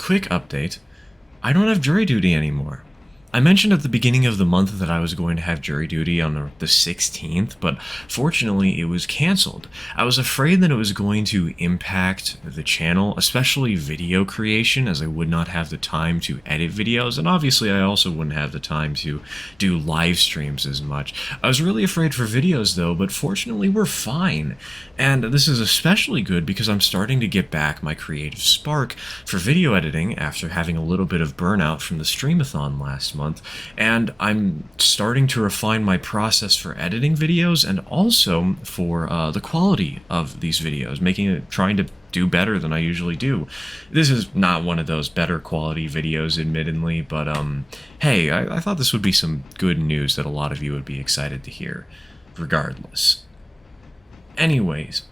quick update. I don't have jury duty anymore. I mentioned at the beginning of the month that I was going to have jury duty on the 16th, but fortunately it was cancelled. I was afraid that it was going to impact the channel, especially video creation, as I would not have the time to edit videos, and obviously I also wouldn't have the time to do live streams as much. I was really afraid for videos though, but fortunately we're fine. And this is especially good because I'm starting to get back my creative spark for video editing after having a little bit of burnout from the streamathon last month, and I'm starting to refine my process for editing videos and also for the quality of these videos, trying to do better than I usually do. This is not one of those better quality videos, admittedly, but hey, I thought this would be some good news that a lot of you would be excited to hear, regardless. Anyways,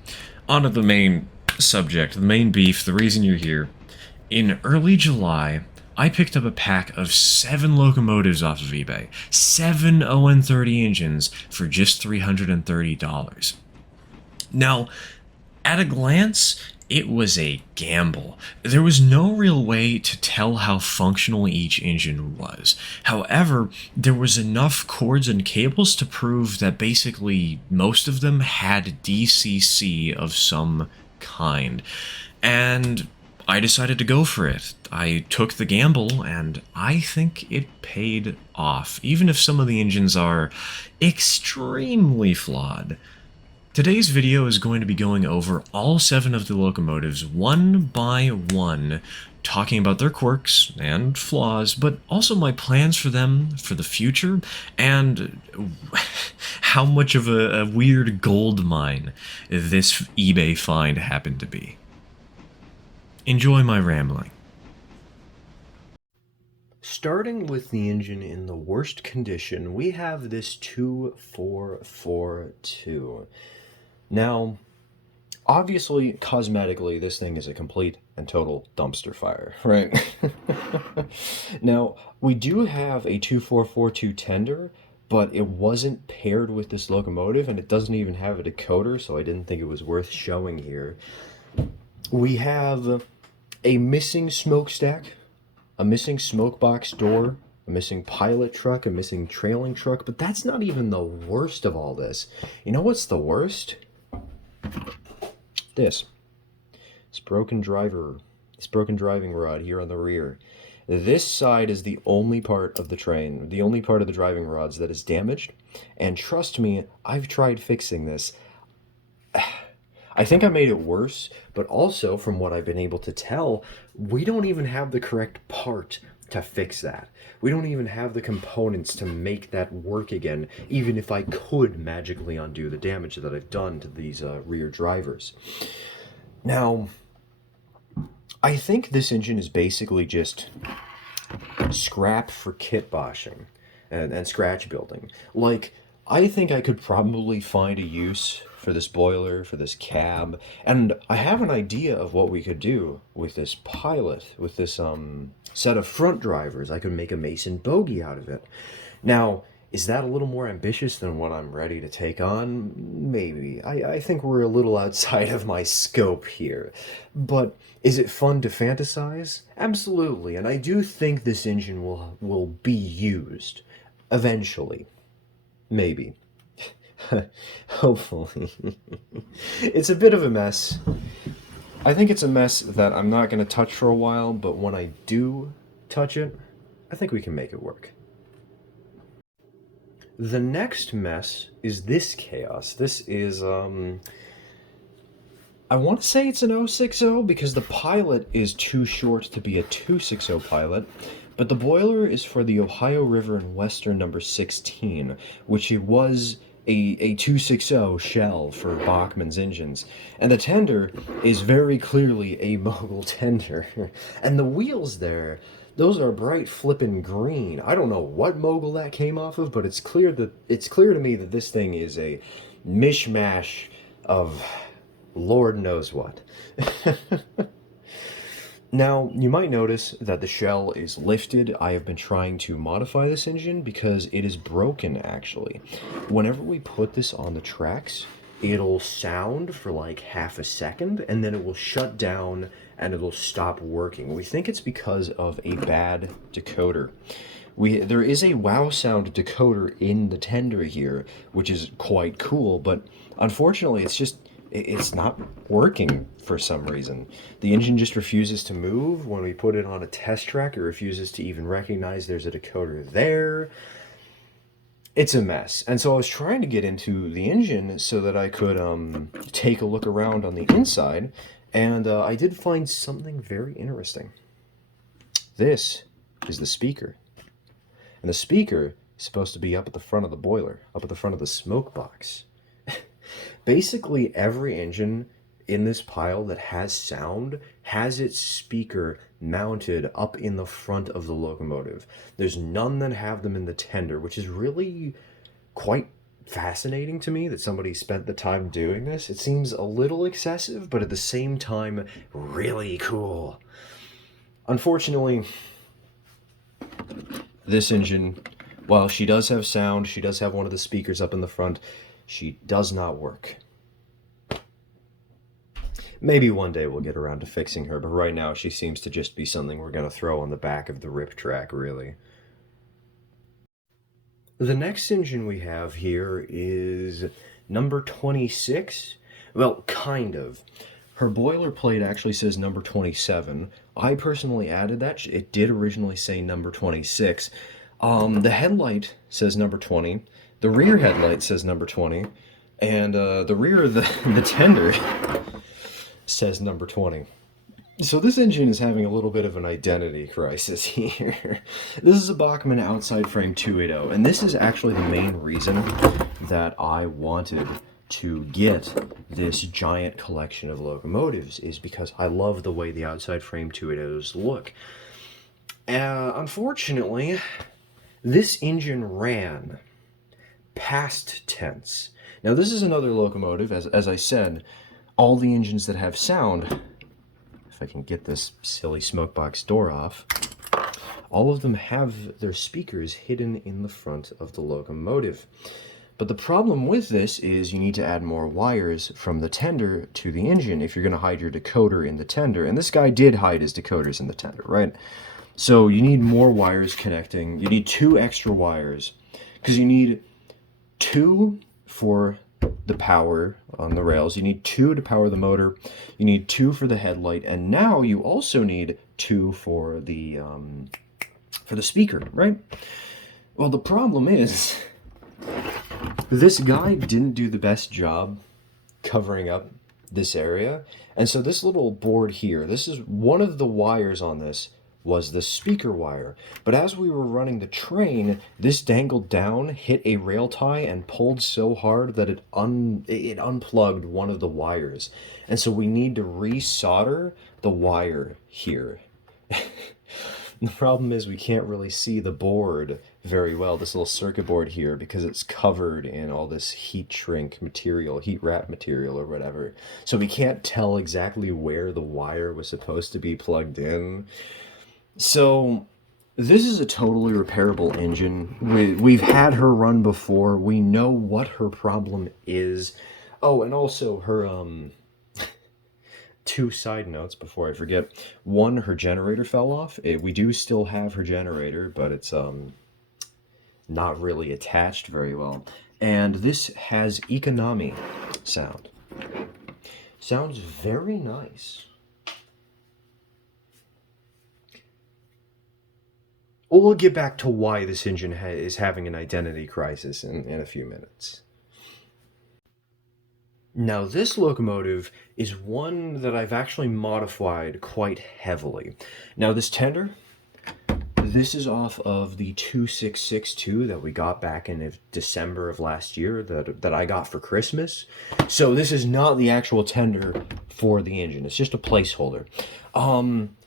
on to the main subject, the main beef, the reason you're here. In early July, I picked up a pack of 7 locomotives off of eBay. 7 ON30 engines for just $330. Now, at a glance, it was a gamble. There was no real way to tell how functional each engine was. However, there was enough cords and cables to prove that basically most of them had DCC of some kind. And I decided to go for it. I took the gamble, and I think it paid off, even if some of the engines are extremely flawed. Today's video is going to be going over all 7 of the locomotives one by one, talking about their quirks and flaws, but also my plans for them for the future, and how much of a weird gold mine this eBay find happened to be. Enjoy my rambling. Starting with the engine in the worst condition, we have this 2442. Now, obviously, cosmetically, this thing is a complete and total dumpster fire, right? Now, we do have a 2442 tender, but it wasn't paired with this locomotive, and it doesn't even have a decoder, so I didn't think it was worth showing here. We have a missing smokestack, a missing smoke box door, a missing pilot truck, a missing trailing truck, but that's not even the worst of all this. You know what's the worst? This broken driving rod here on the rear. This side is the only part of the train, the only part of the driving rods that is damaged, and trust me, I've tried fixing this. I think I made it worse, but also from what I've been able to tell, we don't even have the correct part to fix that. We don't even have the components to make that work again, even if I could magically undo the damage that I've done to these rear drivers. Now, I think this engine is basically just scrap for kitboshing and scratch building. Like, I think I could probably find a use for this boiler, for this cab, and I have an idea of what we could do with this pilot, with this set of front drivers. I could make a Mason bogie out of it. Now, is that a little more ambitious than what I'm ready to take on? Maybe. I think we're a little outside of my scope here. But is it fun to fantasize? Absolutely, and I do think this engine will be used eventually. Maybe. Hopefully. It's a bit of a mess. I think it's a mess that I'm not going to touch for a while, but when I do touch it, I think we can make it work. The next mess is this chaos. This is, I want to say it's an 060 because the pilot is too short to be a 260 pilot, but the boiler is for the Ohio River and Western number 16, which it was a 260 shell for Bachmann's engines. And the tender is very clearly a Mogul tender. And the wheels there, those are bright flippin' green. I don't know what Mogul that came off of, but it's clear to me that this thing is a mishmash of Lord knows what. Now, you might notice that the shell is lifted. I have been trying to modify this engine because it is broken, actually. Whenever we put this on the tracks, it'll sound for like half a second and then it will shut down and it'll stop working. We think it's because of a bad decoder. There is a wow sound decoder in the tender here, which is quite cool, but unfortunately it's not working for some reason. The engine just refuses to move. When we put it on a test track, it refuses to even recognize there's a decoder there. It's a mess. And so I was trying to get into the engine so that I could take a look around on the inside, and I did find something very interesting. This is the speaker. And the speaker is supposed to be up at the front of the boiler, up at the front of the smoke box. Basically, every engine in this pile that has sound has its speaker mounted up in the front of the locomotive. There's none that have them in the tender, which is really quite fascinating to me that somebody spent the time doing this. It seems a little excessive, but at the same time, really cool. Unfortunately, this engine, while she does have sound, she does have one of the speakers up in the front, she does not work. Maybe one day we'll get around to fixing her, but right now she seems to just be something we're going to throw on the back of the rip track, really. The next engine we have here is number 26. Well, kind of. Her boilerplate actually says number 27. I personally added that. It did originally say number 26. The headlight says number 20. The rear headlight says number 20. And the rear of the tender says number 20. So this engine is having a little bit of an identity crisis here. This is a Bachmann outside frame 280, and this is actually the main reason that I wanted to get this giant collection of locomotives, is because I love the way the outside frame 280s look. Unfortunately, this engine ran past tense. Now this is another locomotive, as I said, all the engines that have sound, if I can get this silly smoke box door off, all of them have their speakers hidden in the front of the locomotive. But the problem with this is you need to add more wires from the tender to the engine if you're going to hide your decoder in the tender. And this guy did hide his decoders in the tender, right? So you need more wires connecting. You need 2 extra wires because you need 2 for the power on the rails. You need 2 to power the motor. You need 2 for the headlight, and now you also need 2 for the speaker, right? Well, the problem is this guy didn't do the best job covering up this area, and so this little board here, this is one of the wires on this was the speaker wire. But as we were running the train, this dangled down, hit a rail tie, and pulled so hard that it unplugged one of the wires. And so we need to resolder the wire here. The problem is we can't really see the board very well, this little circuit board here, because it's covered in all this heat shrink material, heat wrap material or whatever. So we can't tell exactly where the wire was supposed to be plugged in. So this is a totally repairable engine. We've had her run before. We know what her problem is. Oh, and also her 2 side notes before I forget. One, her generator fell off. We do still have her generator, but it's not really attached very well. And this has economy sound. Sounds very nice. We'll get back to why this engine is having an identity crisis in a few minutes. Now, this locomotive is one that I've actually modified quite heavily. Now, this tender, this is off of the 2662 that we got back in December of last year that I got for Christmas. So this is not the actual tender for the engine. It's just a placeholder.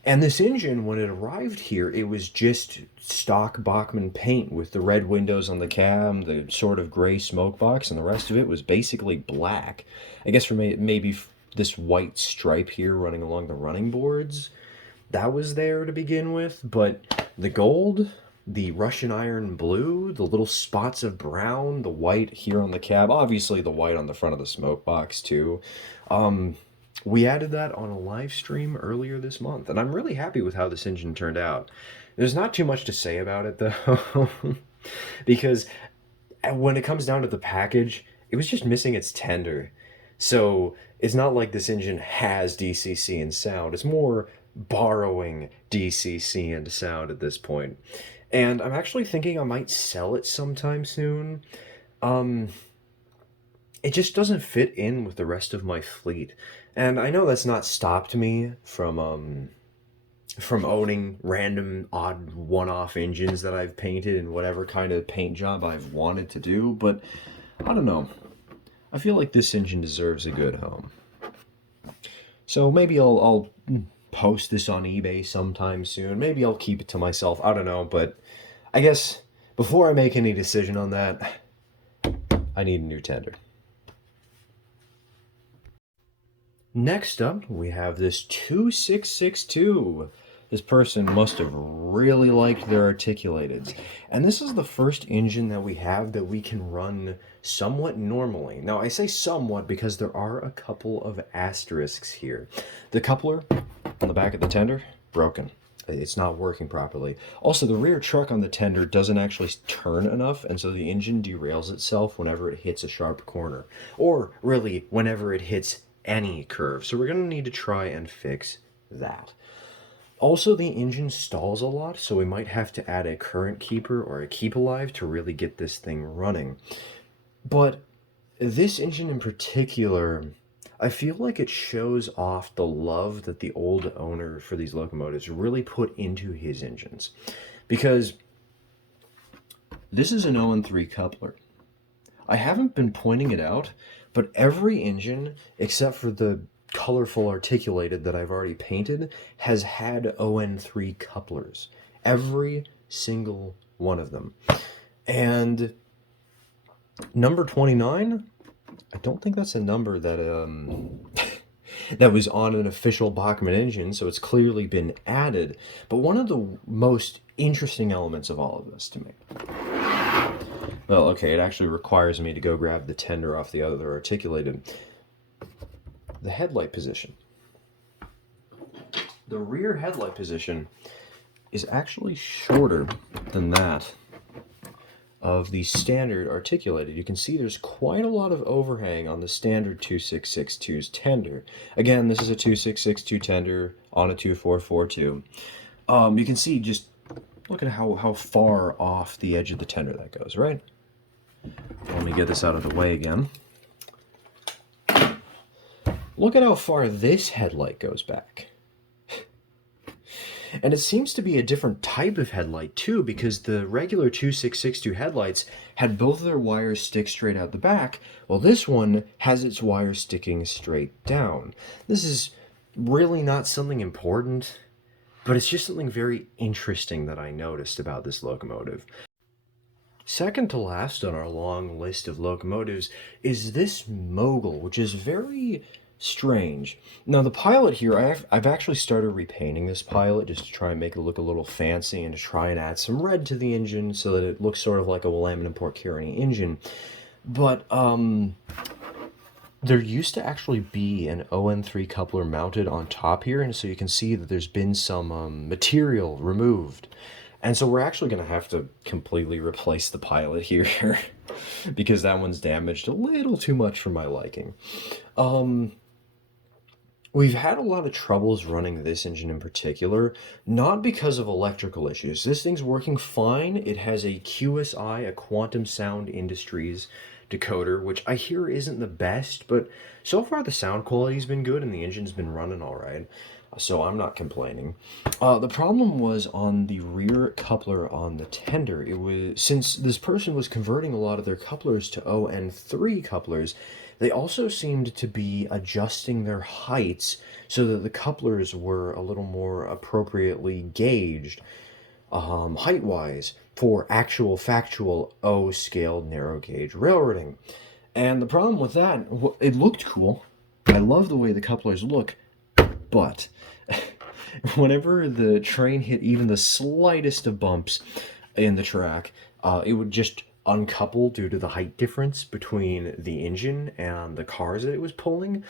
And this engine, when it arrived here, it was just stock Bachmann paint with the red windows on the cab, the sort of gray smoke box, and the rest of it was basically black. I guess for maybe this white stripe here running along the running boards, that was there to begin with, but the gold, the Russian iron blue, the little spots of brown, the white here on the cab, obviously the white on the front of the smoke box too. Um, we added that on a live stream earlier this month, and I'm really happy with how this engine turned out. There's not too much to say about it though, because when it comes down to the package, it was just missing its tender. So it's not like this engine has DCC and sound. It's more borrowing DCC and sound at this point. And I'm actually thinking I might sell it sometime soon. Um, it just doesn't fit in with the rest of my fleet. And I know that's not stopped me from owning random odd one-off engines that I've painted in whatever kind of paint job I've wanted to do, but I don't know. I feel like this engine deserves a good home. So maybe I'll post this on eBay sometime soon. Maybe I'll keep it to myself. I don't know, but I guess before I make any decision on that, I need a new tender. Next up, we have this 2662. This person must have really liked their articulateds. And this is the first engine that we have that we can run somewhat normally. Now, I say somewhat because there are a couple of asterisks here. The coupler on the back of the tender, broken. It's not working properly. Also, the rear truck on the tender doesn't actually turn enough, and so the engine derails itself whenever it hits a sharp corner. Or, really, whenever it hits any curve. So we're going to need to try and fix that. Also, the engine stalls a lot, so we might have to add a current keeper or a keep alive to really get this thing running. But this engine in particular, I feel like it shows off the love that the old owner for these locomotives really put into his engines. Because this is an 0-3 coupler. I haven't been pointing it out, but every engine, except for the colorful articulated that I've already painted, has had ON3 couplers. Every single one of them. And number 29, I don't think that's a number that that was on an official Bachmann engine, so it's clearly been added. But one of the most interesting elements of all of this to me, well, okay, it actually requires me to go grab the tender off the other articulated. The headlight position. The rear headlight position is actually shorter than that of the standard articulated. You can see there's quite a lot of overhang on the standard 2662's tender. Again, this is a 2662 tender on a 2442. You can see, just look at how far off the edge of the tender that goes, right? Let me get this out of the way again. Look at how far this headlight goes back. And it seems to be a different type of headlight too, because the regular 2662 headlights had both of their wires stick straight out the back, while this one has its wires sticking straight down. This is really not something important, but it's just something very interesting that I noticed about this locomotive. Second to last on our long list of locomotives is this Mogul, which is very strange. Now the pilot here, I've actually started repainting this pilot just to try and make it look a little fancy and to try and add some red to the engine so that it looks sort of like a Willamette and Port Carney engine. But there used to actually be an ON3 coupler mounted on top here, and so you can see that there's been some material removed. And so we're actually going to have to completely replace the pilot here because that one's damaged a little too much for my liking. We've had a lot of troubles running this engine in particular, not because of electrical issues. This thing's working fine. It has a QSI, a Quantum Sound Industries decoder, which I hear isn't the best, but so far the sound quality's been good and the engine's been running all right. So I'm not complaining. The problem was on the rear coupler on the tender. It was, since this person was converting a lot of their couplers to ON3 couplers, they also seemed to be adjusting their heights so that the couplers were a little more appropriately gauged height-wise for actual factual O-scale narrow gauge railroading. And the problem with that, it looked cool. I love the way the couplers look, but whenever the train hit even the slightest of bumps, in the track, it would just uncouple due to the height difference between the engine and the cars that it was pulling.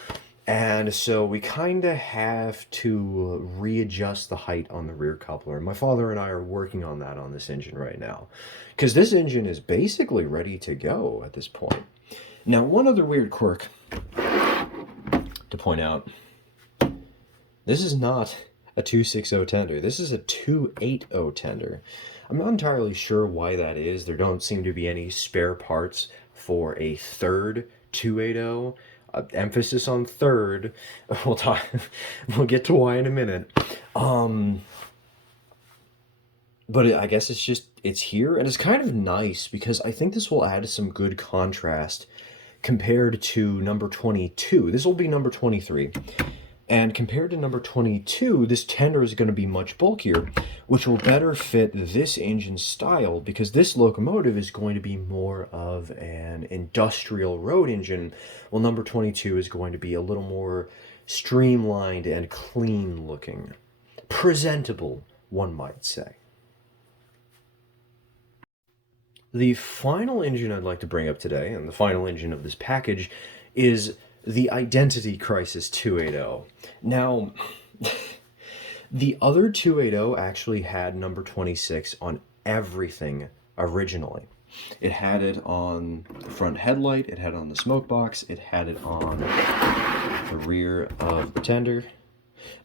And so we kind of have to readjust the height on the rear coupler. My father and I are working on that on this engine right now. Because this engine is basically ready to go at this point. Now, one other weird quirk to point out, this is not a 260 tender. This is a 280 tender. I'm not entirely sure why that is. There don't seem to be any spare parts for a third 280. Emphasis on third. We'll talk. We'll get to why in a minute. Um, but I guess it's here, and it's kind of nice because I think this will add some good contrast compared to number 22. This will be number 23. And compared to number 22, this tender is going to be much bulkier, which will better fit this engine style because this locomotive is going to be more of an industrial road engine, while number 22 is going to be a little more streamlined and clean looking. Presentable, one might say. The final engine I'd like to bring up today, and the final engine of this package, is the Identity Crisis 280. Now, the other 280 actually had number 26 on everything originally. It had it on the front headlight, it had it on the smoke box, it had it on the rear of the tender.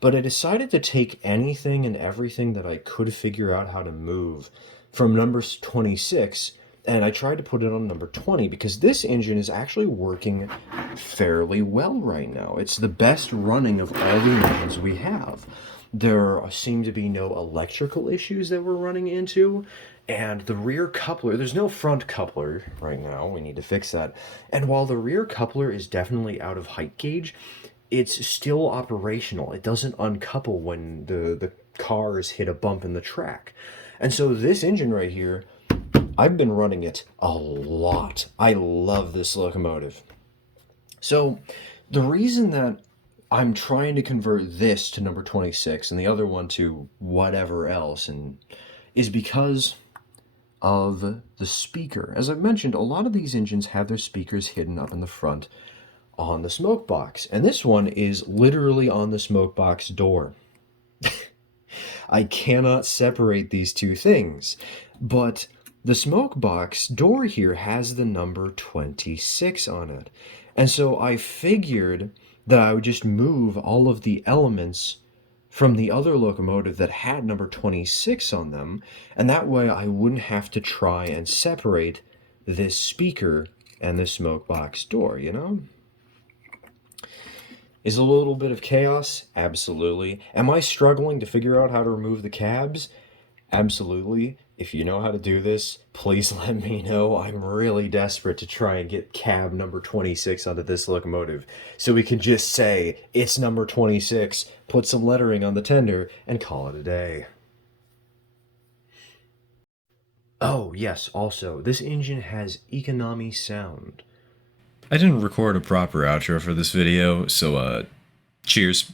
But I decided to take anything and everything that I could figure out how to move from number 26, and I tried to put it on number 20 because this engine is actually working fairly well right now. It's the best running of all the engines we have. There seem to be no electrical issues that we're running into, and the rear coupler, there's no front coupler right now. We need to fix that. And while the rear coupler is definitely out of height gauge, it's still operational. It doesn't uncouple when the cars hit a bump in the track. And so this engine right here, I've been running it a lot. I love this locomotive. So the reason that I'm trying to convert this to number 26 and the other one to whatever else and is because of the speaker. As I've mentioned, a lot of these engines have their speakers hidden up in the front on the smoke box, and this one is literally on the smoke box door. I cannot separate these two things, but the smoke box door here has the number 26 on it. And so I figured that I would just move all of the elements from the other locomotive that had number 26 on them, and that way I wouldn't have to try and separate this speaker and the smoke box door, you know? Is a little bit of chaos? Absolutely. Am I struggling to figure out how to remove the cabs? Absolutely. If you know how to do this, please let me know. I'm really desperate to try and get cab number 26 onto this locomotive so we can just say it's number 26, put some lettering on the tender, and call it a day. Oh, yes, also, this engine has economy sound. I didn't record a proper outro for this video, so cheers.